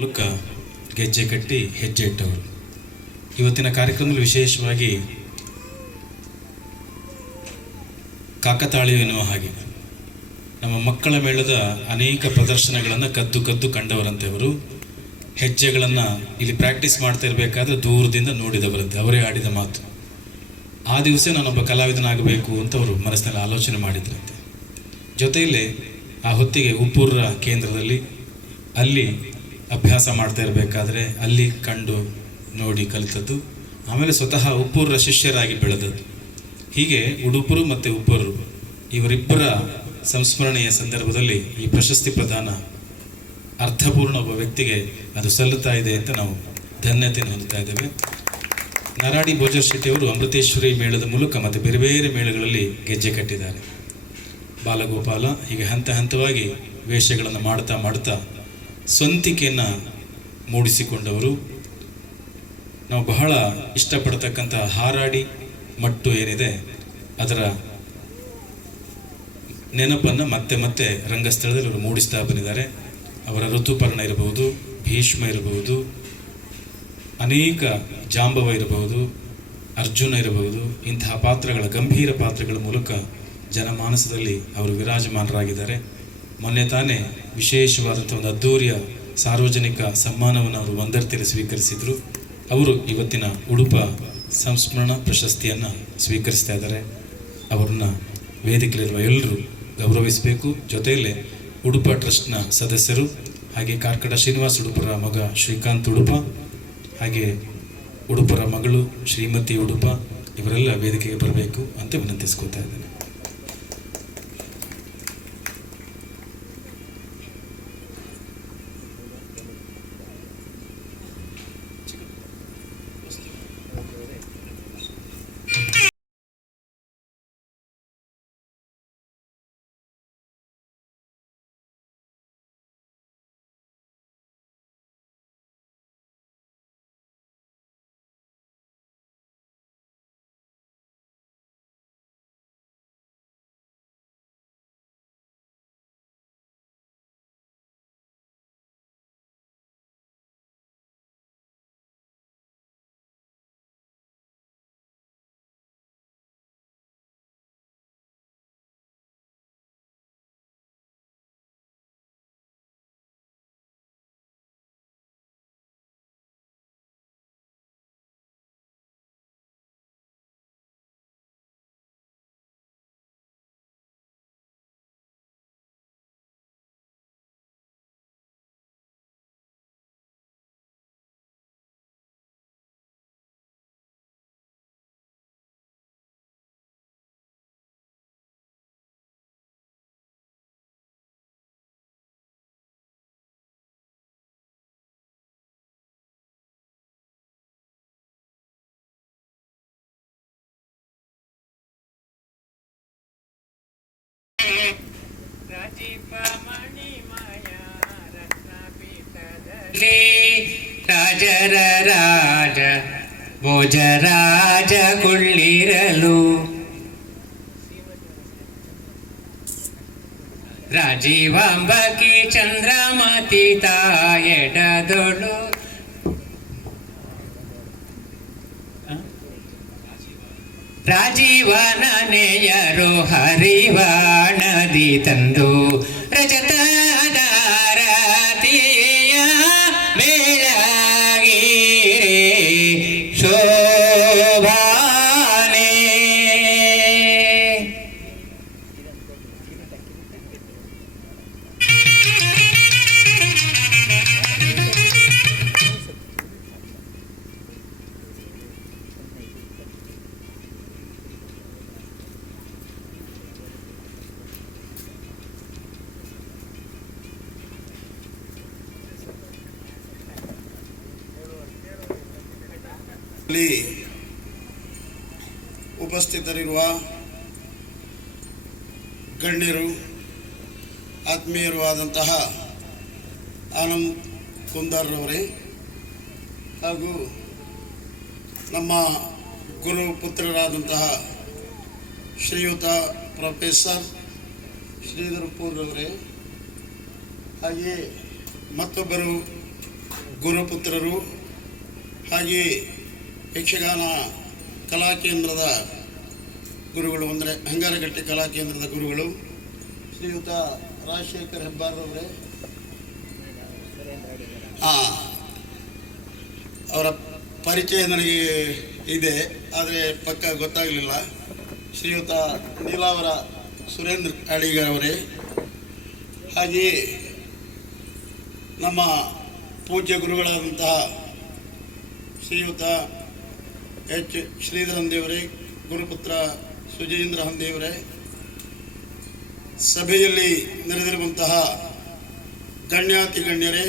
ಮೂಲಕ ಗೆಜ್ಜೆ ಕಟ್ಟಿ ಹೆಜ್ಜೆ ಇಟ್ಟವರು. ಇವತ್ತಿನ ಕಾರ್ಯಕ್ರಮದಲ್ಲಿ ವಿಶೇಷವಾಗಿ ಕಾಕತಾಳಿ ಎನ್ನುವ ಹಾಗೆ. ನಮ್ಮ ಮಕ್ಕಳ ಮೇಳದ ಅನೇಕ ಪ್ರದರ್ಶನಗಳನ್ನು ಕದ್ದು ಕದ್ದು ಕಂಡವರಂತೆ ಅವರು. ಹೆಜ್ಜೆಗಳನ್ನು ಇಲ್ಲಿ ಪ್ರಾಕ್ಟೀಸ್ ಮಾಡ್ತಾ ಇರಬೇಕಾದ್ರೆ ದೂರದಿಂದ ನೋಡಿದವರಂತೆ, ಅವರೇ ಆಡಿದ ಮಾತು. ಆ ದಿವಸ ನಾನೊಬ್ಬ ಕಲಾವಿದನಾಗಬೇಕು ಅಂತ ಅವರು ಮನಸ್ಸಿನಲ್ಲಿ ಆಲೋಚನೆ ಮಾಡಿದ್ರಂತೆ. ಜೊತೆಯಲ್ಲೇ ಆ ಹೊತ್ತಿಗೆ ಉಪ್ಪೂರ ಕೇಂದ್ರದಲ್ಲಿ ಅಲ್ಲಿ ಅಭ್ಯಾಸ ಮಾಡ್ತಾ ಇರಬೇಕಾದ್ರೆ ಅಲ್ಲಿ ಕಂಡು ನೋಡಿ ಕಲಿತದ್ದು. ಆಮೇಲೆ ಸ್ವತಃ ಉಪ್ಪೂರ ಶಿಷ್ಯರಾಗಿ ಬೆಳೆದದ್ದು. ಹೀಗೆ ಉಡುಪರು ಮತ್ತು ಉಪ್ಪರು ಇವರಿಬ್ಬರ ಸಂಸ್ಮರಣೆಯ ಸಂದರ್ಭದಲ್ಲಿ ಈ ಪ್ರಶಸ್ತಿ ಪ್ರದಾನ ಅರ್ಥಪೂರ್ಣ ಒಬ್ಬ ವ್ಯಕ್ತಿಗೆ ಅದು ಸಲ್ಲುತ್ತಾ ಇದೆ ಅಂತ ನಾವು ಧನ್ಯತೆ ಹೊಂದುತ್ತಾ ಇದ್ದೇವೆ. ನರಾಡಿ ಭೋಜರ್ ಶೆಟ್ಟಿ ಅವರು ಅಮೃತೇಶ್ವರಿ ಮೇಳದ ಮೂಲಕ ಮತ್ತು ಬೇರೆ ಬೇರೆ ಮೇಳಗಳಲ್ಲಿ ಗೆಜ್ಜೆ ಕಟ್ಟಿದ್ದಾರೆ. ಬಾಲಗೋಪಾಲ ಹೀಗೆ ಹಂತ ಹಂತವಾಗಿ ವೇಷಗಳನ್ನು ಮಾಡ್ತಾ ಮಾಡ್ತಾ ಸ್ವಂತಿಕೆಯನ್ನು ಮೂಡಿಸಿಕೊಂಡವರು. ನಾವು ಬಹಳ ಇಷ್ಟಪಡ್ತಕ್ಕಂಥ ಹಾರಾಡಿ ಮಟ್ಟು ಏನಿದೆ, ಅದರ ನೆನಪನ್ನು ಮತ್ತೆ ಮತ್ತೆ ರಂಗಸ್ಥಳದಲ್ಲಿ ಅವರು ಮೂಡಿಸ್ತಾ ಬಂದಿದ್ದಾರೆ. ಅವರ ಋತುಪರ್ಣ ಇರಬಹುದು, ಭೀಷ್ಮ ಇರಬಹುದು, ಅನೇಕ ಜಾಂಬವ ಇರಬಹುದು, ಅರ್ಜುನ ಇರಬಹುದು, ಇಂತಹ ಪಾತ್ರಗಳ ಗಂಭೀರ ಪಾತ್ರಗಳ ಮೂಲಕ ಜನಮಾನಸದಲ್ಲಿ ಅವರು ವಿರಾಜಮಾನರಾಗಿದ್ದಾರೆ. ಮೊನ್ನೆ ತಾನೇ ವಿಶೇಷವಾದಂಥ ಒಂದು ಅದ್ಧೂರಿಯ ಸಾರ್ವಜನಿಕ ಸಮ್ಮಾನವನ್ನು ಅವರು ಒಂದರ್ತಿಯಲ್ಲಿ ಸ್ವೀಕರಿಸಿದರು. ಅವರು ಇವತ್ತಿನ ಉಡುಪ ಸಂಸ್ಮರಣ ಪ್ರಶಸ್ತಿಯನ್ನು ಸ್ವೀಕರಿಸ್ತಾ ಇದ್ದಾರೆ. ಅವ್ರನ್ನ ವೇದಿಕೆಯಲ್ಲಿರುವ ಎಲ್ಲರೂ ಗೌರವಿಸಬೇಕು. ಜೊತೆಯಲ್ಲೇ ಉಡುಪ ಟ್ರಸ್ಟ್ನ ಸದಸ್ಯರು ಹಾಗೆ ಕಾರ್ಕಡ ಶ್ರೀನಿವಾಸ್ ಉಡುಪರ ಮಗ ಶ್ರೀಕಾಂತ್ ಉಡುಪ ಹಾಗೆ ಉಡುಪರ ಮಗಳು ಶ್ರೀಮತಿ ಉಡುಪ ಇವರೆಲ್ಲ ವೇದಿಕೆಗೆ ಬರಬೇಕು ಅಂತ ವಿನಂತಿಸ್ಕೊತಾ ಇದ್ದೇನೆ. ರಾಜರ ರಾಜ ಭೋಜರಾಜ ಕೊಳ್ಳಿರಲು ರಾಜೀವಾಂಬಕಿ ಚಂದ್ರಮತಿ ತಾಯಡದೊಳು ರಾಜೀವನನೆಯರು ಹರಿವಾಣದಿ ತಂದು ಶೋಭಾ ಉಪಸ್ಥಿತರಿರುವ ಗಣ್ಯರು ಆತ್ಮೀಯರು ಆದಂತಹ ಆನಂದ್ ಕುಂದಾರ್ರವರೇ ಹಾಗೂ ನಮ್ಮ ಗುರು ಪುತ್ರರಾದಂತಹ ಶ್ರೀಯುತ ಪ್ರೊಫೆಸರ್ ಶ್ರೀಧರ್ ಪೂರ್ರವರೇ, ಹಾಗೆಯೇ ಮತ್ತೊಬ್ಬರು ಗುರುಪುತ್ರರು ಹಾಗೆಯೇ ಯಕ್ಷಗಾನ ಕಲಾ ಕೇಂದ್ರದ ಗುರುಗಳು ಅಂದರೆ ಹಂಗಾರಗಟ್ಟೆ ಕಲಾ ಕೇಂದ್ರದ ಗುರುಗಳು ಶ್ರೀಯುತ ರಾಜಶೇಖರ್ ಹೆಬ್ಬಾರ್ರವರೇ ಹಾಂ, ಅವರ ಪರಿಚಯ ನನಗೆ ಇದೆ, ಆದರೆ ಪಕ್ಕ ಗೊತ್ತಾಗಲಿಲ್ಲ. ಶ್ರೀಯುತ ನೀಲಾವರ ಸುರೇಂದ್ರ ಅಡಿಗರ್ ಅವರೇ ಹಾಗೆಯೇ ನಮ್ಮ ಪೂಜ್ಯ ಗುರುಗಳಾದಂತಹ ಶ್ರೀಯುತ ಎಚ್. ಶ್ರೀಧರನ್ ದೇವರೇ, ಗುರುಪುತ್ರ ಸುಜೀಂದ್ರ ಹಂದೇವರೇ ಸಭೆಯಲ್ಲಿ ನೆರೆದಿರುವಂತಹ ಗಣ್ಯಾತಿ ಗಣ್ಯರೇ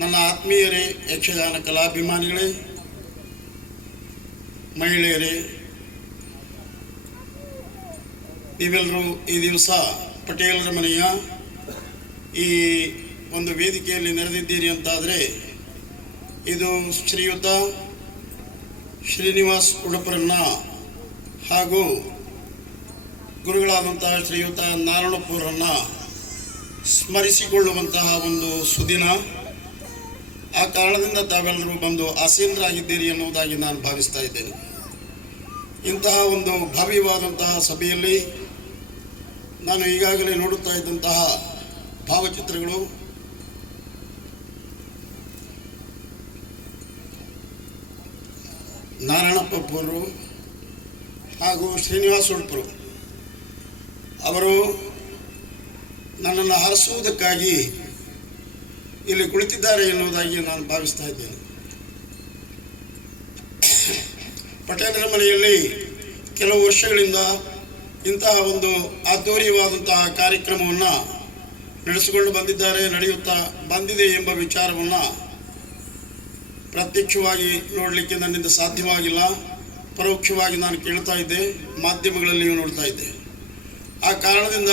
ನನ್ನ ಆತ್ಮೀಯರೇ, ಯಕ್ಷಗಾನ ಕಲಾಭಿಮಾನಿಗಳೇ, ಮಹಿಳೆಯರೇ, ನೀವೆಲ್ಲರೂ ಈ ದಿವಸ ಪಟೇಲರ ಮನೆಯ ಈ ಒಂದು ವೇದಿಕೆಯಲ್ಲಿ ನೆರೆದಿದ್ದೀರಿ ಅಂತಾದರೆ ಇದು ಶ್ರೀಯುತ ಶ್ರೀನಿವಾಸ್ ಉಡುಪರನ್ನ ಹಾಗೂ ಗುರುಗಳಾದಂತಹ ಶ್ರೀಯುತ ನಾರಾಯಣಪುರನ್ನ ಸ್ಮರಿಸಿಕೊಳ್ಳುವಂತಹ ಒಂದು ಸುದಿನ. ಆ ಕಾರಣದಿಂದ ತಾವೆಲ್ಲರೂ ಬಂದು ಆಸೀನರಾಗಿದ್ದೀರಿ ಎನ್ನುವುದಾಗಿ ನಾನು ಭಾವಿಸ್ತಾ ಇದ್ದೇನೆ. ಇಂತಹ ಒಂದು ಭವ್ಯವಾದಂತಹ ಸಭೆಯಲ್ಲಿ ನಾನು ಈಗಾಗಲೇ ನೋಡುತ್ತಾ ಇದ್ದಂತಹ ಭಾವಚಿತ್ರಗಳು ನಾರಾಯಣಪ್ಪ ಪೂರ್ರು ಹಾಗೂ ಶ್ರೀನಿವಾಸ ಉಡುಪರು ಅವರು ನನ್ನನ್ನು ಹರಿಸುವುದಕ್ಕಾಗಿ ಇಲ್ಲಿ ಕುಳಿತಿದ್ದಾರೆ ಎನ್ನುವುದಾಗಿ ನಾನು ಭಾವಿಸ್ತಾ ಇದ್ದೇನೆ. ಪಟೇಲರ ಮನೆಯಲ್ಲಿ ಕೆಲವು ವರ್ಷಗಳಿಂದ ಇಂತಹ ಒಂದು ಅದ್ದೂರಿಯವಾದಂತಹ ಕಾರ್ಯಕ್ರಮವನ್ನು ನಡೆಸಿಕೊಂಡು ಬಂದಿದ್ದಾರೆ, ನಡೆಯುತ್ತಾ ಬಂದಿದೆ ಎಂಬ ವಿಚಾರವನ್ನು ಪ್ರತ್ಯಕ್ಷವಾಗಿ ನೋಡಲಿಕ್ಕೆ ನನ್ನಿಂದ ಸಾಧ್ಯವಾಗಿಲ್ಲ. ಪರೋಕ್ಷವಾಗಿ ನಾನು ಕೇಳ್ತಾ ಇದ್ದೆ ಮಾಧ್ಯಮಗಳಲ್ಲಿಯೂ ನೋಡ್ತಾ ಇದ್ದೆ. ಆ ಕಾರಣದಿಂದ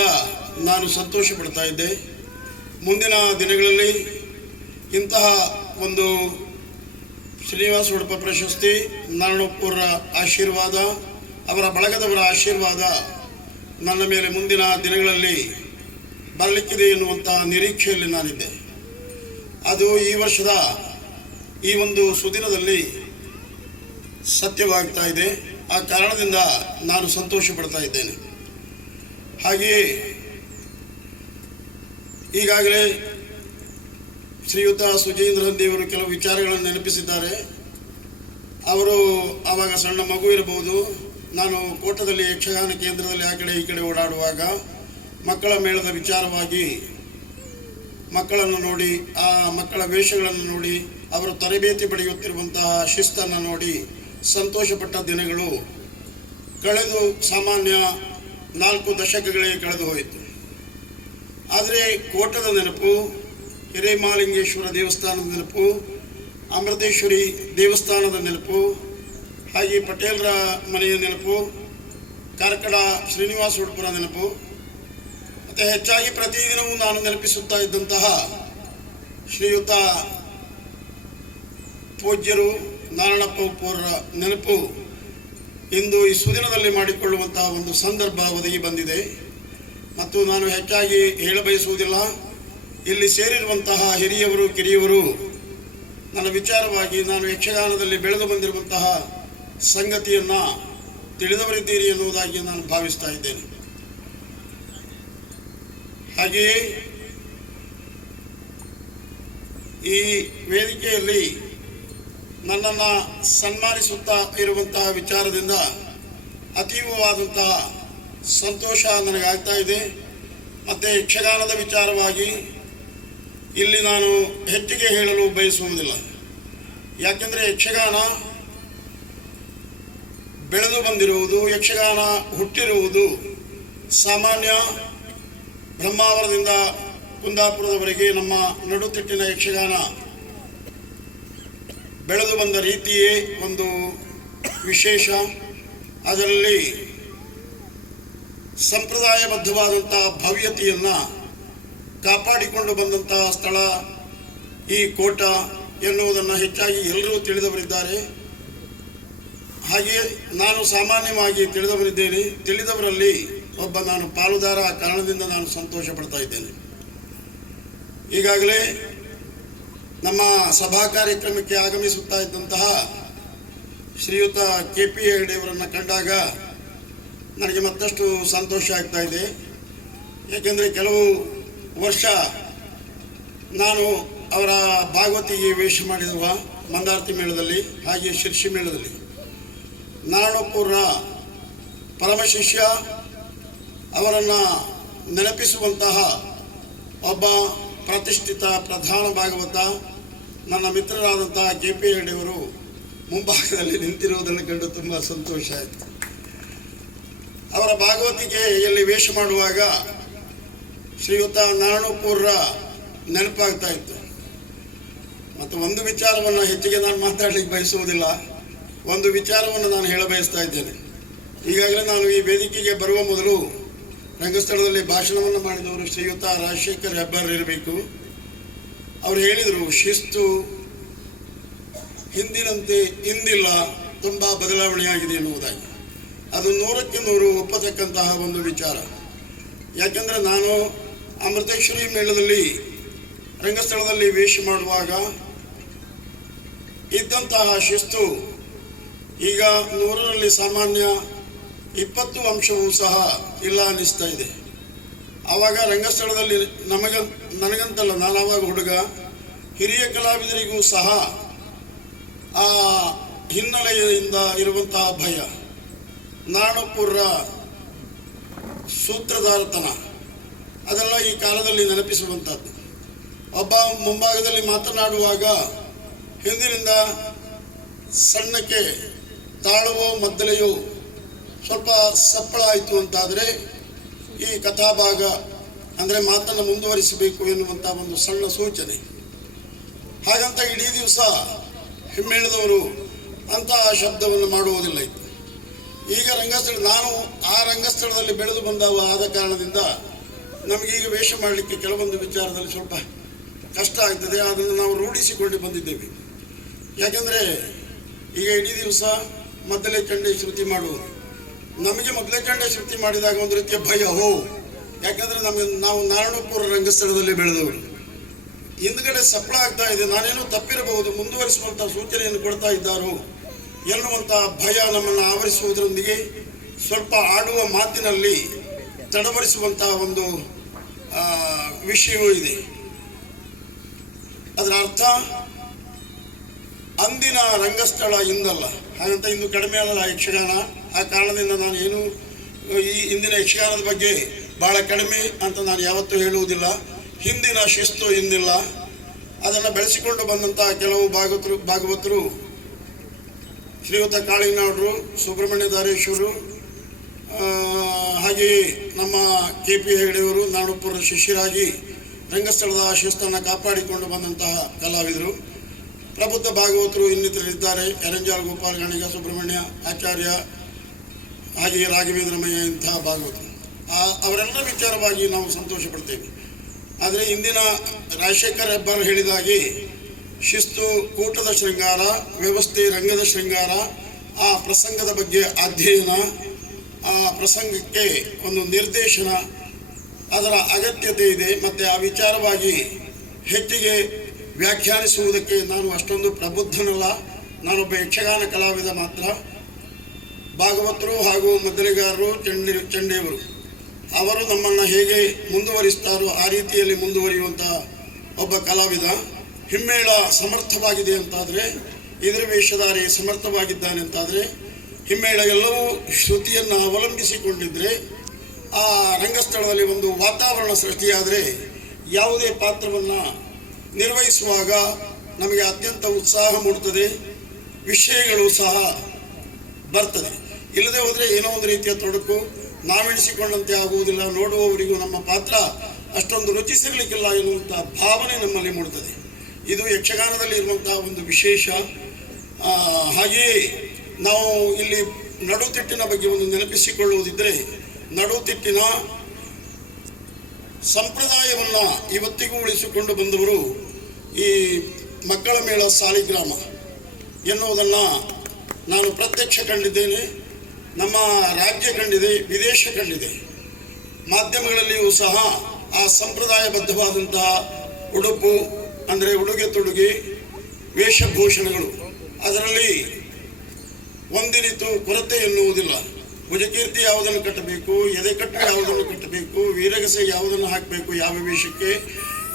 ನಾನು ಸಂತೋಷ ಪಡ್ತಾ ಇದ್ದೆ. ಮುಂದಿನ ದಿನಗಳಲ್ಲಿ ಇಂತಹ ಒಂದು ಶ್ರೀನಿವಾಸ ಉಡುಪ ಪ್ರಶಸ್ತಿ ನಾರಾಯಣಪ್ಪರ ಆಶೀರ್ವಾದ, ಅವರ ಬಳಗದವರ ಆಶೀರ್ವಾದ ನನ್ನ ಮೇಲೆ ಮುಂದಿನ ದಿನಗಳಲ್ಲಿ ಬರಲಿಕ್ಕಿದೆ ಎನ್ನುವಂತಹ ನಿರೀಕ್ಷೆಯಲ್ಲಿ ನಾನಿದ್ದೆ. ಅದು ಈ ವರ್ಷದ ಈ ಒಂದು ಸುದಿನದಲ್ಲಿ ಸತ್ಯವಾಗ್ತಾ ಇದೆ. ಆ ಕಾರಣದಿಂದ ನಾನು ಸಂತೋಷ ಪಡ್ತಾ ಇದ್ದೇನೆ. ಹಾಗೆಯೇ ಈಗಾಗಲೇ ಶ್ರೀಯುತ ಸುಜೇಂದ್ರ ದೇವರು ಕೆಲವು ವಿಚಾರಗಳನ್ನು ನೆನಪಿಸಿದ್ದಾರೆ. ಅವರು ಆವಾಗ ಸಣ್ಣ ಮಗು ಇರಬಹುದು. ನಾನು ಕೋಟದಲ್ಲಿ ಯಕ್ಷಗಾನ ಕೇಂದ್ರದಲ್ಲಿ ಆ ಕಡೆ ಈ ಕಡೆ ಓಡಾಡುವಾಗ ಮಕ್ಕಳ ಮೇಳದ ವಿಚಾರವಾಗಿ ಮಕ್ಕಳನ್ನು ನೋಡಿ, ಆ ಮಕ್ಕಳ ವೇಷಗಳನ್ನು ನೋಡಿ ಅವರು ತರಬೇತಿ ಪಡೆಯುತ್ತಿರುವಂತಹ ಶಿಸ್ತನ್ನು ನೋಡಿ ಸಂತೋಷಪಟ್ಟ ದಿನಗಳು ಕಳೆದು ಸಾಮಾನ್ಯ ನಾಲ್ಕು ದಶಕಗಳೇ ಕಳೆದು ಹೋಯಿತು. ಆದರೆ ಕೋಟದ ನೆನಪು, ಹಿರೇಮಾಲಿಂಗೇಶ್ವರ ದೇವಸ್ಥಾನದ ನೆನಪು, ಅಮೃತೇಶ್ವರಿ ದೇವಸ್ಥಾನದ ನೆನಪು, ಹಾಗೆ ಪಟೇಲರ ಮನೆಯ ನೆನಪು ಕಾರ್ಕಡ ಶ್ರೀನಿವಾಸ ಉಡುಪುರ ನೆನಪು, ಮತ್ತು ಹೆಚ್ಚಾಗಿ ಪ್ರತಿದಿನವೂ ನಾನು ನೆನಪಿಸುತ್ತಾ ಇದ್ದಂತಹ ಶ್ರೀಯುತ ಪೂಜ್ಯರು ನಾರಾಯಣಪ್ಪ ಉಪ್ಪವರ ನೆನಪು ಇಂದು ಈ ಸುದಿನದಲ್ಲಿ ಮಾಡಿಕೊಳ್ಳುವಂತಹ ಒಂದು ಸಂದರ್ಭ ಒದಗಿ ಬಂದಿದೆ. ಮತ್ತು ನಾನು ಹೆಚ್ಚಾಗಿ ಹೇಳಬಯಸುವುದಿಲ್ಲ ಇಲ್ಲಿ ಸೇರಿರುವಂತಹ ಹಿರಿಯವರು, ಕಿರಿಯವರು ನನ್ನ ವಿಚಾರವಾಗಿ ನಾನು ಯಕ್ಷಗಾನದಲ್ಲಿ ಬೆಳೆದು ಬಂದಿರುವಂತಹ ಸಂಗತಿಯನ್ನು ತಿಳಿದವರಿದ್ದೀರಿ ಎನ್ನುವುದಾಗಿ ನಾನು ಭಾವಿಸ್ತಾ ಇದ್ದೇನೆ. ಹಾಗೆಯೇ ಈ ವೇದಿಕೆಯಲ್ಲಿ ನನ್ನನ್ನು ಸನ್ಮಾನಿಸುತ್ತಾ ಇರುವಂತಹ ವಿಚಾರದಿಂದ ಅತೀವವಾದಂತಹ ಸಂತೋಷ ನನಗಾಗ್ತಾ ಇದೆ. ಮತ್ತು ಯಕ್ಷಗಾನದ ವಿಚಾರವಾಗಿ ಇಲ್ಲಿ ನಾನು ಹೆಚ್ಚಿಗೆ ಹೇಳಲು ಬಯಸುವುದಿಲ್ಲ. ಯಾಕೆಂದರೆ ಯಕ್ಷಗಾನ ಬೆಳೆದು ಬಂದಿರುವುದು, ಯಕ್ಷಗಾನ ಹುಟ್ಟಿರುವುದು ಸಾಮಾನ್ಯ ಬ್ರಹ್ಮಾವರದಿಂದ ಕುಂದಾಪುರದವರೆಗೆ ನಮ್ಮ ನಡುತಿಟ್ಟಿನ ಯಕ್ಷಗಾನ ಬೆಳೆದು ಬಂದ ರೀತಿಯೇ ಒಂದು ವಿಶೇಷ. ಅದರಲ್ಲಿ ಸಂಪ್ರದಾಯಬದ್ಧವಾದಂಥ ಭವ್ಯತೆಯನ್ನು ಕಾಪಾಡಿಕೊಂಡು ಬಂದಂತಹ ಸ್ಥಳ ಈ ಕೋಟ ಎನ್ನುವುದನ್ನು ಹೆಚ್ಚಾಗಿ ಎಲ್ಲರೂ ತಿಳಿದವರಿದ್ದಾರೆ. ಹಾಗೆಯೇ ನಾನು ಸಾಮಾನ್ಯವಾಗಿ ತಿಳಿದವರಿದ್ದೇನೆ. ತಿಳಿದವರಲ್ಲಿ ಒಬ್ಬ ನಾನು ಪಾಲುದಾರ ಕಾರಣದಿಂದ ನಾನು ಸಂತೋಷ ಪಡ್ತಾ ಇದ್ದೇನೆ. ಈಗಾಗಲೇ ನಮ್ಮ ಸಭಾ ಕಾರ್ಯಕ್ರಮಕ್ಕೆ ಆಗಮಿಸುತ್ತಾ ಇದ್ದಂತಹ ಶ್ರೀಯುತ ಕೆ ಪಿ ಹೆಗಡೆಯವರನ್ನು ಕಂಡಾಗ ನನಗೆ ಮತ್ತಷ್ಟು ಸಂತೋಷ ಆಗ್ತಾ ಇದೆ. ಏಕೆಂದರೆ ಕೆಲವು ವರ್ಷ ನಾನು ಅವರ ಭಾಗವತಿಗೆ ವೇಷ ಮಾಡಿರುವ ಮಂದಾರ್ತಿ ಮೇಳದಲ್ಲಿ, ಹಾಗೆ ಶಿರ್ಷಿ ಮೇಳದಲ್ಲಿ. ನಾರಾಯಣಪುರ ಪರಮಶಿಷ್ಯ ಅವರನ್ನು ನೆನಪಿಸುವಂತಹ ಒಬ್ಬ ಪ್ರತಿಷ್ಠಿತ ಪ್ರಧಾನ ಭಾಗವತ ನನ್ನ ಮಿತ್ರರಾದಂತಹ ಕೆ ಪಿ ಅವರು ಮುಂಭಾಗದಲ್ಲಿ ನಿಂತಿರುವುದನ್ನು ಕಂಡು ತುಂಬ ಸಂತೋಷ ಆಯಿತು. ಅವರ ಭಾಗವತಿಕೆಯಲ್ಲಿ ವೇಷ ಮಾಡುವಾಗ ಶ್ರೀಯುತ ನಾರಾಯಣಪುರ ನೆನಪಾಗ್ತಾ ಇತ್ತು. ಮತ್ತು ಒಂದು ವಿಚಾರವನ್ನು ಹೆಚ್ಚಿಗೆ ನಾನು ಮಾತಾಡಲಿಕ್ಕೆ ಬಯಸುವುದಿಲ್ಲ. ಒಂದು ವಿಚಾರವನ್ನು ನಾನು ಹೇಳ ಬಯಸ್ತಾ ಇದ್ದೇನೆ. ಈಗಾಗಲೇ ನಾನು ಈ ವೇದಿಕೆಗೆ ಬರುವ ಮೊದಲು ರಂಗಸ್ಥಳದಲ್ಲಿ ಭಾಷಣವನ್ನು ಮಾಡಿದವರು ಶ್ರೀಯುತ ರಾಜಶೇಖರ್ ಹೆಬ್ಬಾರ್ ಇರಬೇಕು. ಅವರು ಹೇಳಿದರು, ಶಿಸ್ತು ಹಿಂದಿನಂತೆ ಇಂದಿಲ್ಲ, ತುಂಬ ಬದಲಾವಣೆಯಾಗಿದೆ ಎನ್ನುವುದಾಗಿ. ಅದು ನೂರಕ್ಕೆ ನೂರು ಒಪ್ಪತಕ್ಕಂತಹ ಒಂದು ವಿಚಾರ. ಯಾಕೆಂದರೆ ನಾನು ಅಮೃತೇಶ್ವರಿ ಮೇಳದಲ್ಲಿ, ರಂಗಸ್ಥಳದಲ್ಲಿ ವೇಷ ಮಾಡುವಾಗ ಇದ್ದಂತಹ ಶಿಸ್ತು, ಈಗ ನೂರರಲ್ಲಿ ಸಾಮಾನ್ಯ ಇಪ್ಪತ್ತು ಅಂಶವೂ ಸಹ ಇಲ್ಲ ಅನ್ನಿಸ್ತಾ ಇದೆ. ಆವಾಗ ರಂಗಸ್ಥಳದಲ್ಲಿ ನಮಗ ನನಗಂತಲ್ಲ, ನಾನು ಆವಾಗ ಹುಡುಗ, ಹಿರಿಯ ಕಲಾವಿದರಿಗೂ ಸಹ ಆ ಹಿನ್ನೆಲೆಯಿಂದ ಇರುವಂತಹ ಭಯ. ನಾಣಪುರ ಸೂತ್ರಧಾರತನ, ಅದೆಲ್ಲ ಈ ಕಾಲದಲ್ಲಿ ನೆನಪಿಸುವಂಥದ್ದು ಒಬ್ಬ ಮುಂಭಾಗದಲ್ಲಿ ಮಾತನಾಡುವಾಗ ಹಿಂದಿನಿಂದ ಸಣ್ಣಕ್ಕೆ ತಾಳುವೋ ಮದ್ದಲೆಯೋ ಸ್ವಲ್ಪ ಸಪ್ಪಳ ಆಯಿತು ಅಂತಾದರೆ ಈ ಕಥಾಭಾಗ ಅಂದರೆ ಮಾತನ್ನು ಮುಂದುವರಿಸಬೇಕು ಎನ್ನುವಂಥ ಒಂದು ಸಣ್ಣ ಸೂಚನೆ. ಹಾಗಂತ ಇಡೀ ದಿವಸ ಹಿಮ್ಮೇಳದವರು ಅಂತಹ ಶಬ್ದವನ್ನು ಮಾಡುವುದಿಲ್ಲ. ಈಗ ರಂಗಸ್ಥಳ, ನಾನು ಆ ರಂಗಸ್ಥಳದಲ್ಲಿ ಬೆಳೆದು ಬಂದವ ಆದ ಕಾರಣದಿಂದ ನಮಗೀಗ ವೇಷ ಮಾಡಲಿಕ್ಕೆ ಕೆಲವೊಂದು ವಿಚಾರದಲ್ಲಿ ಸ್ವಲ್ಪ ಕಷ್ಟ ಆಗ್ತದೆ. ಅದನ್ನು ನಾವು ರೂಢಿಸಿಕೊಂಡು ಬಂದಿದ್ದೇವೆ. ಯಾಕೆಂದರೆ ಈಗ ಇಡೀ ದಿವಸ ಮೊದಲೇ ಚಂಡೆ ಶ್ರುತಿ ಮಾಡುವುದು. ನಮಗೆ ಮೊದಲೇ ಚಂಡೆ ಶ್ರುತಿ ಮಾಡಿದಾಗ ಒಂದು ರೀತಿಯ ಭಯ, ಹೋ ಯಾಕಂದರೆ ನಮಗೆ ನಾವು ನಾರಾಯಣಪುರ ರಂಗಸ್ಥಳದಲ್ಲಿ ಬೆಳೆದವರು. ಹಿಂದ್ಗಡೆ ಸಫಲ ಆಗ್ತಾ ಇದೆ. ನಾನೇನೋ ತಪ್ಪಿರಬಹುದು ಮುಂದುವರಿಸುವಂಥ ಸೂಚನೆಯನ್ನು ಕೊಡ್ತಾ ಇದ್ದಾರೋ ಎನ್ನುವಂಥ ಭಯ ನಮ್ಮನ್ನು ಆವರಿಸುವುದರೊಂದಿಗೆ ಸ್ವಲ್ಪ ಆಡುವ ಮಾತಿನಲ್ಲಿ ತಡವರಿಸುವಂತಹ ಒಂದು ವಿಷಯವೂ ಇದೆ. ಅದರ ಅರ್ಥ, ಅಂದಿನ ರಂಗಸ್ಥಳ ಇಂದಲ್ಲ ಹಾಗಂತ ಇಂದು ಕಡಿಮೆ ಅಲ್ಲ ಯಕ್ಷಗಾನ. ಆ ಕಾರಣದಿಂದ ನಾನು ಏನು ಈ ಇಂದಿನ ಯಕ್ಷಗಾನದ ಬಗ್ಗೆ ಬಹಳ ಕಡಿಮೆ ಅಂತ ನಾನು ಯಾವತ್ತೂ ಹೇಳುವುದಿಲ್ಲ. ಹಿಂದಿನ ಶಿಸ್ತು ಇಂದಿಲ್ಲ ಅದನ್ನು ಬೆಳೆಸಿಕೊಂಡು ಬಂದಂಥ ಕೆಲವು ಭಾಗವತರು ಭಾಗವತರು ಶ್ರೀಯುತ ಕಾಳಿನಾಡರು, ಸುಬ್ರಹ್ಮಣ್ಯ ದಾರೇಶ್ವರು ಹಾಗೆಯೇ ನಮ್ಮ ಕೆ ಪಿ ಹೆಗಡೆಯವರು, ನಾಡಪುರ ಶಿಷ್ಯರಾಗಿ ರಂಗಸ್ಥಳದ ಶಿಸ್ತನ್ನು ಕಾಪಾಡಿಕೊಂಡು ಬಂದಂತಹ ಕಲಾವಿದರು. ಪ್ರಬುದ್ಧ ಭಾಗವತರು ಇನ್ನಿತರಿದ್ದಾರೆ ಗೋಪಾಲ್, ಗಣಿಗ ಸುಬ್ರಹ್ಮಣ್ಯ, ಆಚಾರ್ಯ ಹಾಗೆಯೇ ರಾಘವೇಂದ್ರಮಯ್ಯ ಇಂತಹ ಭಾಗವತರು. ಅವರೆಲ್ಲ ವಿಚಾರವಾಗಿ ನಾವು ಸಂತೋಷ ಪಡ್ತೇವೆ ಆದರೆ ಇಂದಿನ ರಾಜಶೇಖರ್ ಹೆಬ್ಬಾರ್ ಹೇಳಿದಾಗೆ ಶಿಸ್ತು, ಕೂಟದ ಶೃಂಗಾರ, ವ್ಯವಸ್ಥೆ, ರಂಗದ ಶೃಂಗಾರ, ಆ ಪ್ರಸಂಗದ ಬಗ್ಗೆ ಅಧ್ಯಯನ, ಆ ಪ್ರಸಂಗಕ್ಕೆ ಒಂದು ನಿರ್ದೇಶನ, ಅದರ ಅಗತ್ಯತೆ ಇದೆ. ಮತ್ತು ಆ ವಿಚಾರವಾಗಿ ಹೆಚ್ಚಿಗೆ ವ್ಯಾಖ್ಯಾನಿಸುವುದಕ್ಕೆ ನಾನು ಅಷ್ಟೊಂದು ಪ್ರಬುದ್ಧನಲ್ಲ. ನಾನೊಬ್ಬ ಯಕ್ಷಗಾನ ಕಲಾವಿದ ಮಾತ್ರ. ಭಾಗವತರು ಹಾಗೂ ಮದ್ರಿಗಾರರು ಚಂಡಿ ಚಂಡಿಯವರು ಅವರು ನಮ್ಮನ್ನು ಹೇಗೆ ಮುಂದುವರಿಸ್ತಾರೋ ಆ ರೀತಿಯಲ್ಲಿ ಮುಂದುವರಿಯುವಂಥ ಒಬ್ಬ ಕಲಾವಿದ ಹಿಮ್ಮೇಳ ಸಮರ್ಥವಾಗಿದೆ ಅಂತಾದರೆ ಇದರ ವೇಷಧಾರಿ ಸಮರ್ಥವಾಗಿದ್ದಾನೆ ಅಂತಾದರೆ ಹಿಮ್ಮೇಳ ಎಲ್ಲವೂ ಶ್ರುತಿಯನ್ನು ಅವಲಂಬಿಸಿಕೊಂಡಿದ್ದರೆ ಆ ರಂಗಸ್ಥಳದಲ್ಲಿ ಒಂದು ವಾತಾವರಣ ಸೃಷ್ಟಿಯಾದರೆ ಯಾವುದೇ ಪಾತ್ರವನ್ನು ನಿರ್ವಹಿಸುವಾಗ ನಮಗೆ ಅತ್ಯಂತ ಉತ್ಸಾಹ ಮೂಡುತ್ತದೆ, ವಿಷಯಗಳು ಸಹ ಬರ್ತದೆ. ಇಲ್ಲದೆ ಹೋದರೆ ಏನೋ ಒಂದು ರೀತಿಯ ತೊಡಕು ನಾವೆಣಿಸಿಕೊಂಡಂತೆ ಆಗುವುದಿಲ್ಲ. ನೋಡುವವರಿಗೂ ನಮ್ಮ ಪಾತ್ರ ಅಷ್ಟೊಂದು ರುಚಿಸಿರಲಿಕ್ಕಿಲ್ಲ ಎನ್ನುವಂಥ ಭಾವನೆ ನಮ್ಮಲ್ಲಿ ಮೂಡುತ್ತದೆ. ಇದು ಯಕ್ಷಗಾನದಲ್ಲಿ ಇರುವಂತಹ ಒಂದು ವಿಶೇಷ. ಹಾಗೆಯೇ ನಾವು ಇಲ್ಲಿ ನಡುತಿಟ್ಟಿನ ಬಗ್ಗೆ ಒಂದು ನೆನಪಿಸಿಕೊಳ್ಳುವುದಿದ್ದರೆ ನಡುತಿಟ್ಟಿನ ಸಂಪ್ರದಾಯವನ್ನು ಇವತ್ತಿಗೂ ಉಳಿಸಿಕೊಂಡು ಬಂದವರು ಈ ಮಕ್ಕಳ ಮೇಳ ಸಾಲಿಗ್ರಾಮ ಎನ್ನುವುದನ್ನು ನಾನು ಪ್ರತ್ಯಕ್ಷ ಕಂಡಿದ್ದೇನೆ. ನಮ್ಮ ರಾಜ್ಯ ಕಂಡಿದೆ, ವಿದೇಶ ಕಂಡಿದೆ. ಮಾಧ್ಯಮಗಳಲ್ಲಿಯೂ ಸಹ ಆ ಸಂಪ್ರದಾಯಬದ್ಧವಾದಂತಹ ಉಡುಪು, ಅಂದರೆ ಉಡುಗೆ ತೊಡುಗೆ, ವೇಷಭೂಷಣಗಳು. ಅದರಲ್ಲಿ ಒಂದಿನಿತು ಕೊರತೆ ಎನ್ನುವುದಿಲ್ಲ. ಭುಜಕೀರ್ತಿ ಯಾವುದನ್ನು ಕಟ್ಟಬೇಕು, ಎದೆಕಟ್ಟು ಯಾವುದನ್ನು ಕಟ್ಟಬೇಕು, ವೀರಗಸೆ ಯಾವುದನ್ನು ಹಾಕಬೇಕು, ಯಾವ ವೇಷಕ್ಕೆ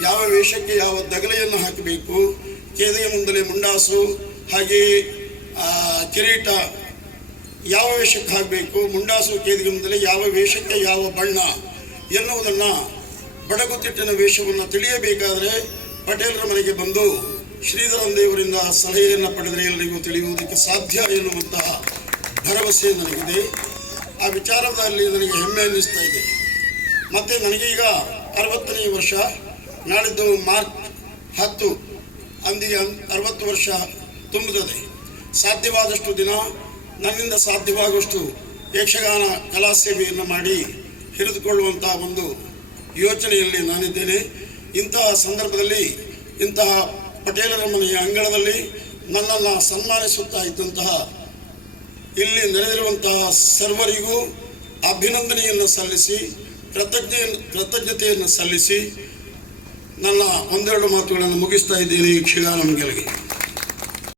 ಯಾವ ವೇಷಕ್ಕೆ ಯಾವ ದಗಲೆಯನ್ನು ಹಾಕಬೇಕು, ಕೇದೆಯ ಮುಂದಲೇ ಮುಂಡಾಸು, ಹಾಗೆಯೇ ಕಿರೀಟ ಯಾವ ವೇಷಕ್ಕೆ ಹಾಕಬೇಕು, ಮುಂಡಾಸು ಕೇದಿಗಮದಲ್ಲಿ ಮುಂದಲೇ ಯಾವ ವೇಷಕ್ಕೆ ಯಾವ ಬಣ್ಣ ಎನ್ನುವುದನ್ನು ಬಡಗುತಿಟ್ಟಿನ ವೇಷವನ್ನು ತಿಳಿಯಬೇಕಾದರೆ ಪಟೇಲರ ಮನೆಗೆ ಬಂದು ಶ್ರೀಧರನ್ ದೇವರಿಂದ ಸಲಹೆಯನ್ನು ಪಡೆದರೆ ಎಲ್ಲರಿಗೂ ತಿಳಿಯುವುದಕ್ಕೆ ಸಾಧ್ಯ ಎನ್ನುವಂತಹ ಭರವಸೆ ನನಗಿದೆ. ಆ ವಿಚಾರದಲ್ಲಿ ನನಗೆ ಹೆಮ್ಮೆ ಅನ್ನಿಸ್ತಾ ಇದೆ. ಮತ್ತು ನನಗೀಗ ಅರವತ್ತನೇ ವರ್ಷ, ನಾಡಿದ್ದು ಮಾರ್ಚ್ ಹತ್ತು, ಅಂದಿಗೆ ಅರವತ್ತು ವರ್ಷ ತುಂಬುತ್ತದೆ ಸಾಧ್ಯವಾದಷ್ಟು ದಿನ ನನ್ನಿಂದ ಸಾಧ್ಯವಾಗುವಷ್ಟು ಯಕ್ಷಗಾನ ಕಲಾ ಸೇವೆಯನ್ನು ಮಾಡಿ ಹಿಡಿದುಕೊಳ್ಳುವಂತಹ ಒಂದು ಯೋಚನೆಯಲ್ಲಿ ನಾನಿದ್ದೇನೆ. ಇಂತಹ ಸಂದರ್ಭದಲ್ಲಿ, ಇಂತಹ ಪಟೇಲರ ಮನೆಯ ಅಂಗಳದಲ್ಲಿ ನನ್ನನ್ನು ಸನ್ಮಾನಿಸುತ್ತಾ ಇದ್ದಂತಹ, ಇಲ್ಲಿ ನೆರೆದಿರುವಂತಹ ಸರ್ವರಿಗೂ ಅಭಿನಂದನೆಯನ್ನು ಸಲ್ಲಿಸಿ ಕೃತಜ್ಞ ಕೃತಜ್ಞತೆಯನ್ನು ಸಲ್ಲಿಸಿ ನನ್ನ ಒಂದೆರಡು ಮಾತುಗಳನ್ನು ಮುಗಿಸ್ತಾ ಇದ್ದೇನೆ ಯಕ್ಷಗಾನ ಮಂಗಲಿಗೆ.